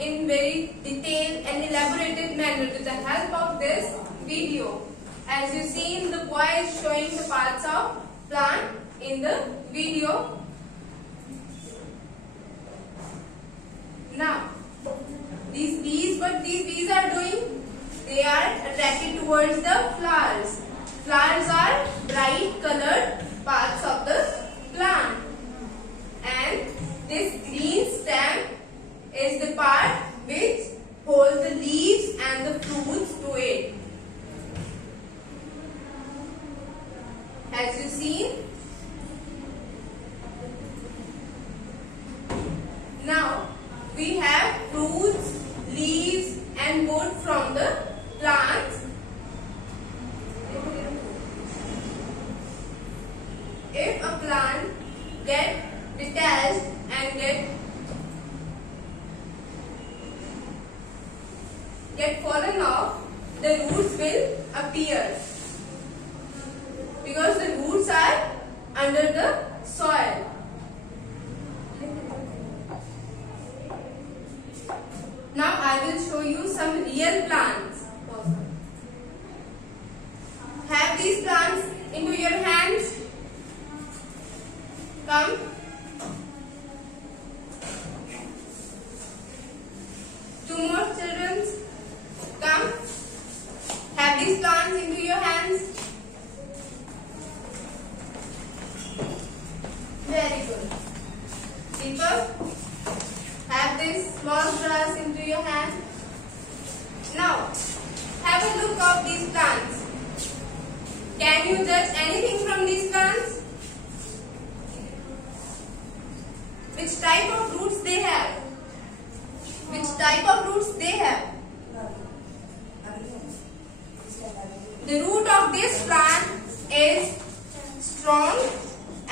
in very detailed and elaborated manner with the help of this video. As you see, the boy is showing the parts of plant in the video. Now, these bees, what these bees are doing? They are attracted towards the flowers. Flowers are bright colored parts of the plant. And this green stem is the part which holds the leaves and the fruits to it. As you see, now we have fruits, leaves and wood from the plants. If a plant gets detached and get fallen off, the roots will appear because the roots are under the soil. Now I will show you some real plants. Have these plants into your hands. Come. Two more children. Come. Have these plants into your hands. Very good. Deepak, have this small grass into your hand. Now, have a look of these plants. Can you judge anything from these plants? Which type of roots they have? Which type of roots they have? The root of this plant is strong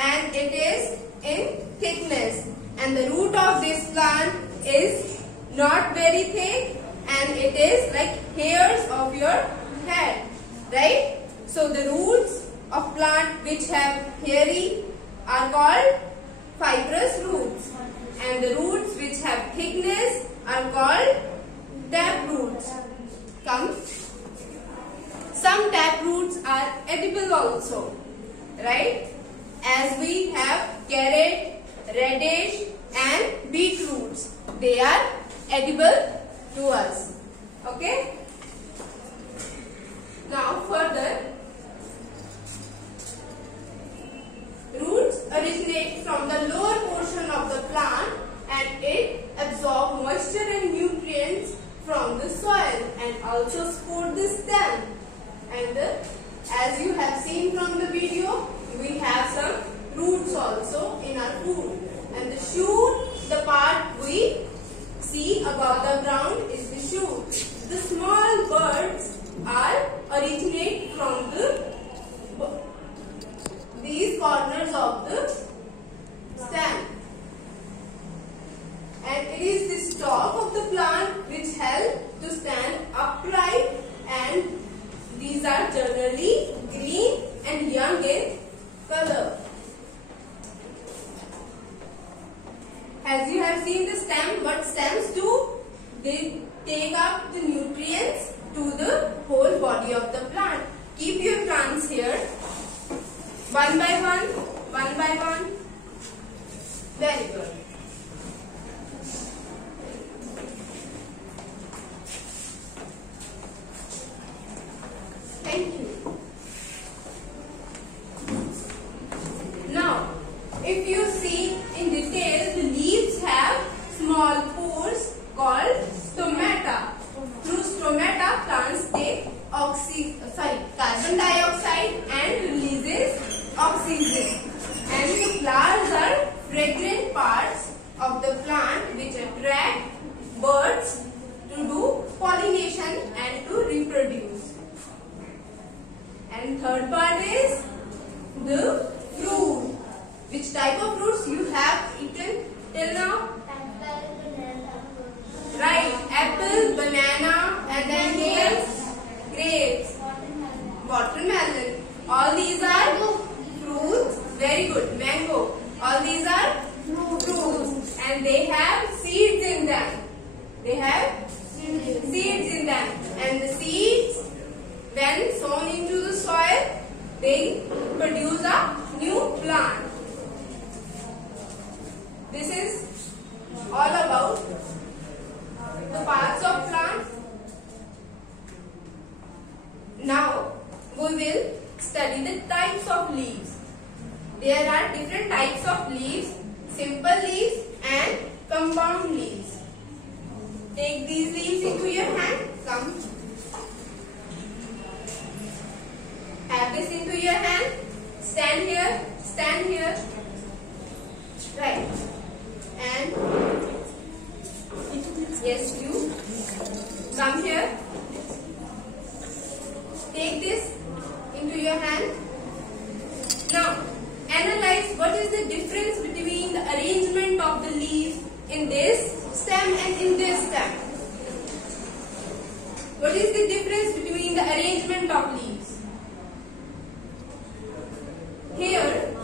and it is in thickness, and the root of this plant is not very thick and it is like hairs of your head, right? So the roots of plant which have hairy are called fibrous roots, and the roots which have thickness are called tap roots. Come. Some tap roots are edible also, right? As we have carrot, radish and beetroots. They are edible to us. Okay? Now further, roots originate from the lower portion of the plant and it absorbs moisture and nutrients from the soil and also support the stem. And as you have seen from the video, we have some roots also in our food. And the shoot, the part we see above the ground is the shoot. The small birds are originate from these corners of the stem. And it is the stalk of the plant which help to stand upright, and these are generally green and young in color. As you have seen the stem, what stems do? They take up the nutrients to the whole body of the plant. Keep your plants here. One by one, one by one. Very good. Thank you. Now, if you see in detail, the leaves have small pores called stomata. Through stomata, plants take carbon dioxide and releases oxygen. And the flowers are fragrant parts of the plant which attract birds to do pollination and to reproduce. And third part is the fruit. Which type of fruits you have eaten till now? Right, apple, banana, and then here grapes, watermelon. All these are fruits. Very good. Mango. All these are fruits, and they have seeds in them. They have produce a new plant. This is all about the parts of plant. Now we will study the types of leaves. There are different types of leaves: simple leaves and compound leaves. Take these leaves into your hand. Come. Have this into your hand. Stand here. Stand here. Right. And yes, you come here. Take this into your hand. Now, analyze what is the difference between the arrangement of the leaves in this stem and in this stem. What is the difference between the arrangement of leaves? Here,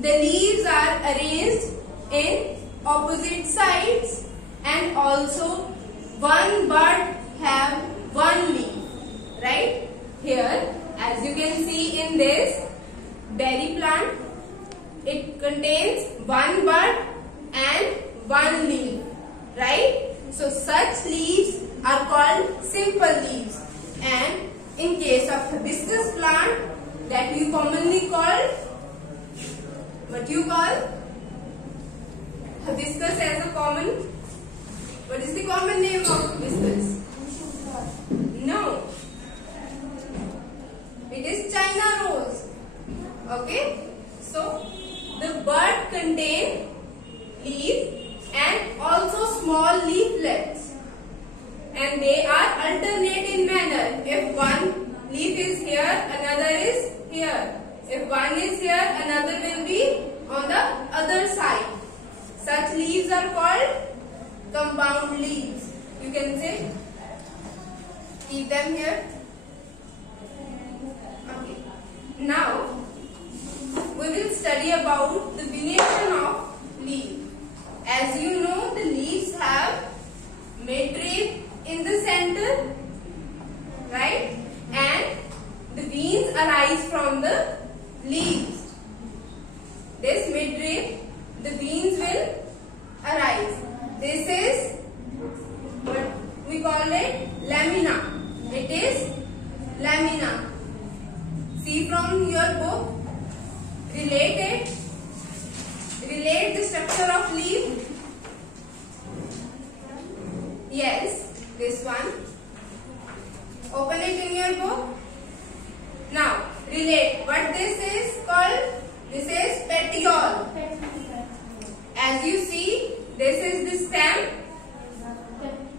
the leaves are arranged in opposite sides, and also one bud have one leaf. Right? Here, as you can see in this berry plant, it contains one bud and one leaf. Right? So such leaves are called simple leaves. And in case of hibiscus plant, that we commonly call, what you call? Hibiscus as a common. What is the common name of hibiscus? No. It is China rose. Okay. So the bud contain leaf and also small leaflets, and they are alternate in manner. If one leaf is here, another is here. If one is here, another will be on the other side. Such leaves are called compound leaves. You can say, keep them here. Okay. Now we will study about the venation of leaf. As you know, the leaves have midrib in the center, right? And the veins arise from the leaves. This midrib, the veins will arise. This is what we call it, lamina. It is lamina. See from your book. Relate the structure of leaf. Yes, this one. Open it in your book. Now, relate what this is called. This is petiole. As you see, this is the stem,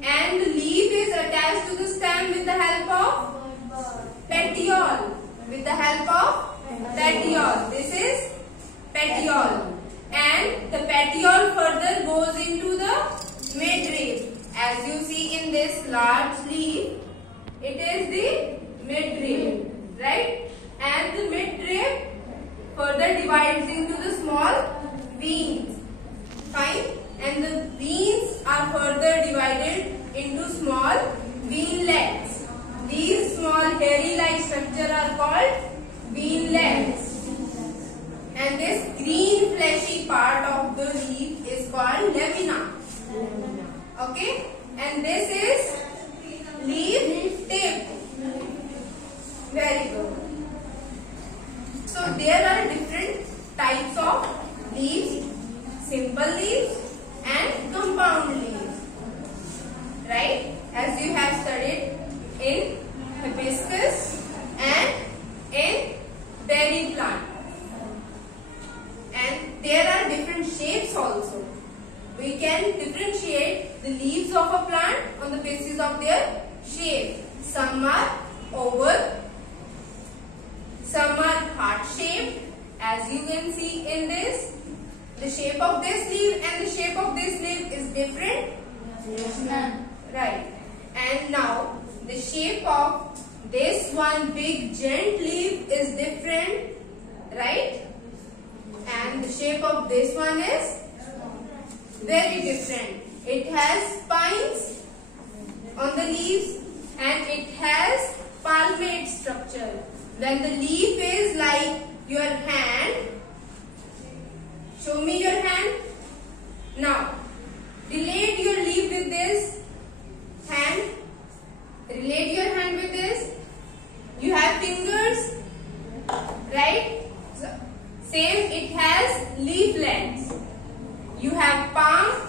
and the leaf is attached to the stem with the help of petiole. With the help of petiole. This is petiole. And the petiole further goes into the midrib. As you see in this large leaf, it is the midrib, right? And the midrib further divides into the small veins. Fine? And the veins are further divided into small veinlets. These small hairy-like structures are called veinlets. And this green fleshy part of the leaf is called lamina. Okay? And this is leaf tip. Very good. So there are different types of leaves: simple leaves and compound leaves. Right? As you have studied in hibiscus and in berry plant. And there are different shapes also. We can differentiate the leaves of a plant on the basis of their shape. Some are oval, some are heart shaped. As you can see in this, the shape of this leaf and the shape of this leaf is different. Yes, Right. And now the shape of this one big giant leaf is different, right? And the shape of this one is very different. It has spines on the leaves and it has palmate structure. Then the leaf is like your hand. Show me your hand. Now, relate your leaf with this hand. Relate your hand with this. You have fingers, right? So, same, it has leaflets. You have palm.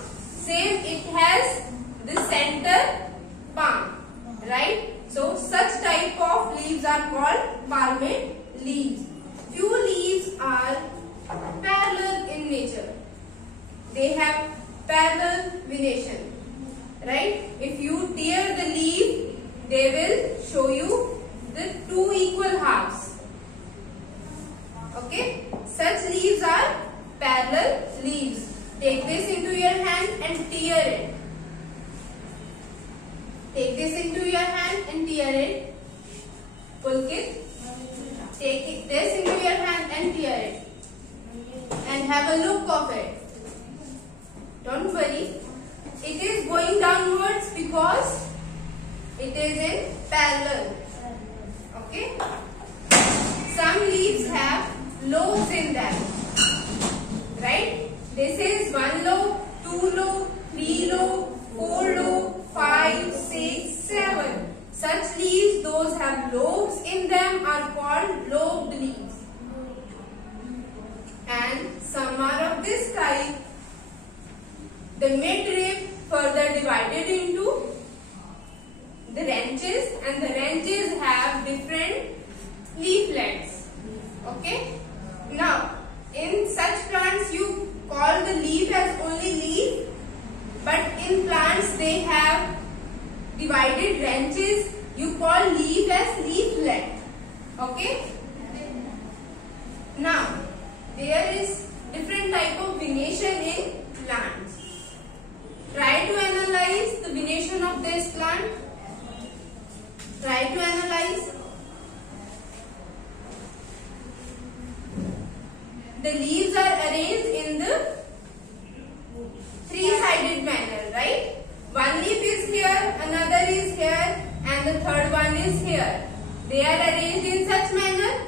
Same, it has the center palm, right? So, such type of leaves are called palmate leaves. Few leaves are parallel in nature. They have parallel venation, right? If you tear the leaf, they will show you the two equal halves. Okay? Such leaves are parallel leaves. Take this into your hand and tear it. Take this into your hand and tear it. Pulkit, take this into your hand and tear it. And have a look of it. Don't worry. It is going downwards because it is in parallel. Okay? Some leaves have lobes in them. Right? This is 1 lobe, 2 lobe, 3 lobe, 4 lobe, 5, 6, 7. Such leaves, those have lobes in them, are called lobed leaves. And some are of this type. The midrib further divided into the branches, and the branches have different leaflets. Okay? Now, in such plants you call the leaf as only leaf, but in plants they have divided branches, you call leaf as leaflet. Okay? Now, there is different type of venation in plants. Try to analyze the venation of this plant. Try to analyze. The leaves are arranged in the three-sided manner, right? One leaf is here, another is here, and the third one is here. They are arranged in such manner.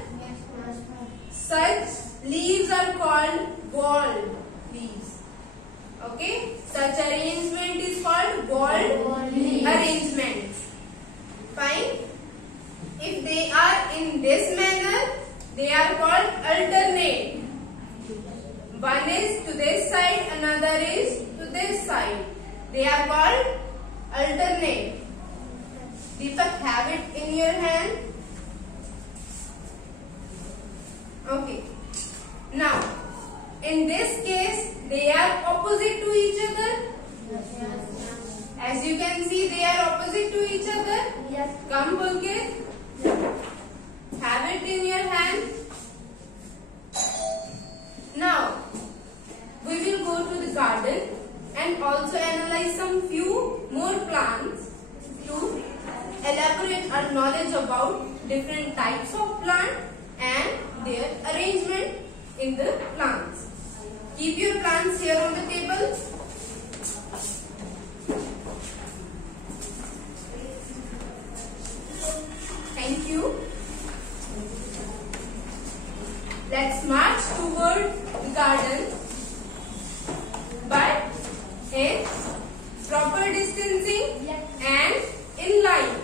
Such leaves are called walled leaves. Okay? Such arrangement is called walled arrangements. Fine? If they are in this manner, they are called alternate. One is to this side, another is to this side. They are called alternate. Deepak, have it in your hand. Okay. Now, in this case, they are opposite to each other. As you can see, they are opposite to each other. Yes. Come, Pulkit. Have it in your hand. Now, we will go to the garden and also analyze some few more plants to elaborate our knowledge about different types of plant and their arrangement in the plants. Keep your plants here on the table. Thank you. Let's march toward the garden, but in proper distancing and in line.